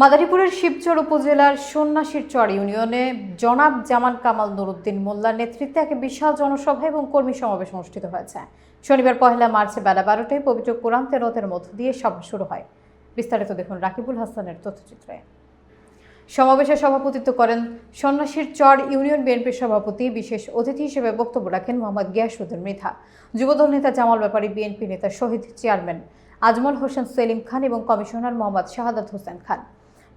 মাদারীপুরের শিবচর উপজেলার সন্ন্যাসীর চর ইউনিয়নে জনাব জামান কামাল নুরুদ্দিন মোল্লার নেতৃত্বে এক বিশাল জনসভা এবং কর্মী সমাবেশ অনুষ্ঠিত হয়েছে। শনিবার ১ মার্চে বেলা ১২টায় পবিত্র কোরআন তেলাওয়াতের মধ্য দিয়ে সভা শুরু হয়। বিস্তারিত দেখুন রাকিবুল হাসানের তথ্যচিত্রে। সমাবেশে সভাপতিত্ব করেন সন্ন্যাসীর চর ইউনিয়ন বিএনপির সভাপতি। বিশেষ অতিথি হিসেবে বক্তব্য রাখেন মোহাম্মদ গিয়াসউদ্দিন মৃধা, যুবদল নেতা জামাল ব্যাপারী, বিএনপি নেতা শহীদ চেয়ারম্যান আজমল হোসেন সেলিম খান এবং কমিশনার মোহাম্মদ শাহাদাত হোসেন খান।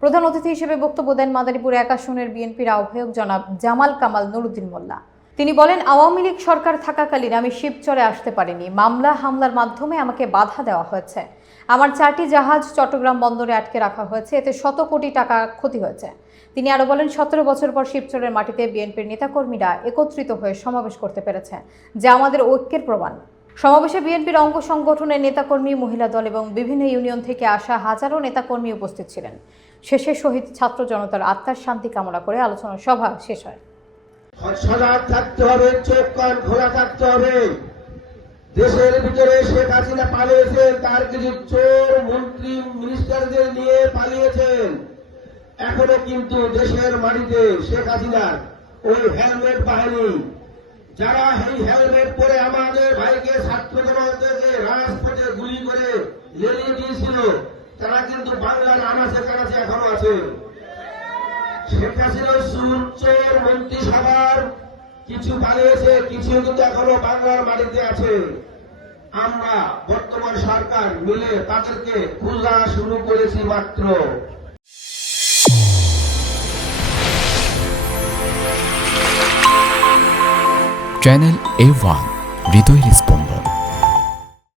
প্রধান অতিথি হিসেবে বক্তব্য দেন মাদারীপুর ১ আসনের বিএনপির আহ্বায়ক জনাব জামাল কামাল নুরুদ্দিন মোল্লা। তিনি বলেন, আওয়ামী লীগ সরকার থাকাকালীন আমি শিবচরে আসতে পারিনি। মামলা হামলার মাধ্যমে আমাকে বাধা দেওয়া হয়েছে। আমার 4টি জাহাজ চট্টগ্রাম বন্দরে আটকে রাখা হয়েছে, এতে শত কোটি টাকা ক্ষতি হয়েছে। তিনি আরো বলেন, 17 বছর পর শিবচরের মাটিতে বিএনপির নেতাকর্মীরা একত্রিত হয়ে সমাবেশ করতে পেরেছে, যা আমাদের ঐক্যের প্রমাণ। সমাবেশে বিএনপির অঙ্গ সংগঠনের নেতাকর্মী, মহিলা দল এবং বিভিন্ন ইউনিয়ন থেকে আসা হাজারো নেতাকর্মী উপস্থিত ছিলেন। শেষে শহীদ ছাত্র জনতার আত্মার শান্তি কামনা করে আলোচনা সভা শেষ হয়। সজাগ থাকতে হবে, চোখ কান খোলা থাকতে হবে। দেশের ভিতরে শেখ হাসিনা পালিয়েছেন, তার কিছু চোর মন্ত্রী মিনিস্টারদের নিয়ে পালিয়েছেন। এখনো কিন্তু দেশের মাটিতে শেখ হাসিনার ওই হেলমেট বাহিনী, যারা এই হেলমেট পরে আমাদের ভাইকে ছাত্র জনতাকে রাজপথে গুলি করে লেলিয়ে দিয়েছিল, তারা কিন্তু বাংলার আনাচে কানাচে এখনো আছে। শেখ হাসিনার চোর মন্ত্রিসভার কিছু পালিয়েছে, কিছু কিন্তু এখনো বাংলার মাটিতে আছে। আমরা বর্তমান সরকার মিলে তাদেরকে খোঁজা শুরু করেছি মাত্র। চ্যানেল A1 হৃদয়ের স্পন্দন।